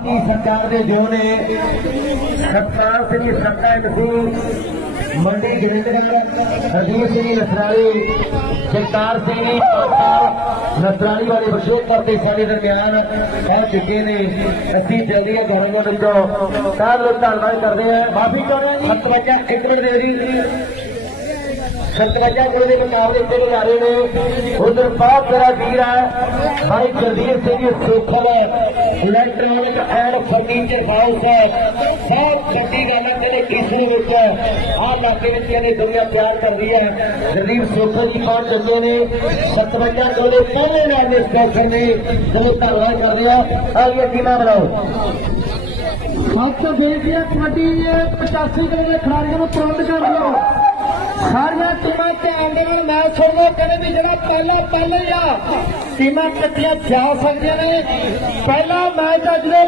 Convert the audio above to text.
ਦੀ ਸਰਕਾਰ ਦੇ ਜੋ ਨੇ। ਸਰਕਾਰ ਸ੍ਰੀ ਸਰਕਾਰ ਸਿੰਘ ਮੰਡੀ ਗਿਰੰਦਗੜ ਹਰਦੀਪ ਸਿੰਘ ਨਸਰਾਲੀ, ਜਗਤਾਰ ਸਿੰਘ ਨਸਰਾਲੀ ਵਾਲੇ ਵਿਸ਼ੇਸ਼ ਕਰਦੇ ਸਾਡੇ ਦਰਮਿਆਨ ਪਹੁੰਚ ਚੁੱਕੇ ਨੇ। ਅਸੀਂ ਜਲਦੀ ਇਹ ਗੌਰਵ ਵਿੱਚੋਂ ਸਾਧ ਲੋਕ ਧੰਨਵਾਦ ਕਰਦੇ ਹਾਂ। ਮਾਫੀ ਚਾਹੁੰਦੇ ਜੀ। 57 ਇੱਕ ਮਿੰਟ ਦੇ ਜੀ। ਸਤਵੰਜਾ ਕੋਲ ਦੇ ਮੁਕਾਬਲੇ ਤੇ ਜਾ ਰਹੇ ਨੇ। ਉਧਰ ਬਹੁਤ ਤੇਰਾ ਵੀਰ ਹੈ। ਭਾਈ Jagdir Singh Sokhal electronic and furniture house ਹੈ। ਬਹੁਤ ਵੱਡੀ ਗੱਲ ਹੈ ਤੇਰੇ ਕਿਸਨੇ ਵਿੱਚ। ਆਹ ਇਲਾਕੇ ਵਿੱਚ ਇਹਨੇ ਦੁਨੀਆ ਪਿਆਰ ਕਰਦੀ ਹੈ। ਜਗਦੀਰ ਸੋਖਲ ਜੀ ਪਹੁੰਚ ਚੁੱਕੇ ਨੇ। 57 ਕੋਲ ਦੇ ਪਹਿਲੇ ਨਾਲ ਦੇ ਸਟੇਸ਼ਨ ਨੇ। ਜਦੋਂ ਧੰਨਵਾਦ ਕਰਦੇ ਆ ਆਈਏ ਟੀਮਾਂ ਬਣਾਓ ਸਭ ਬੇਨਤੀ ਹੈ ਕਬੱਡੀ ਦੇ 85 ਕਿਲੋ ਦੇ ਖਿਡਾਰੀਆਂ ਨੂੰ ਪ੍ਰਬੰਧ ਕਰ ਦਿਓ। ਸਾਰੀਆਂ ਟੀਮਾਂ ਧਿਆਨ ਦੇ ਨਾਲ ਮੈਚ ਸੁਣ ਲਓ ਕਹਿੰਦੇ ਵੀ ਜਿਹੜਾ ਪਹਿਲੇ ਪਹਿਲੇ ਆ ਟੀਮਾਂ ਇਕੱਠੀਆਂ ਜਾ ਸਕਦੀਆਂ ਨੇ। ਪਹਿਲਾ ਮੈਚ ਅੱਜ ਦੇ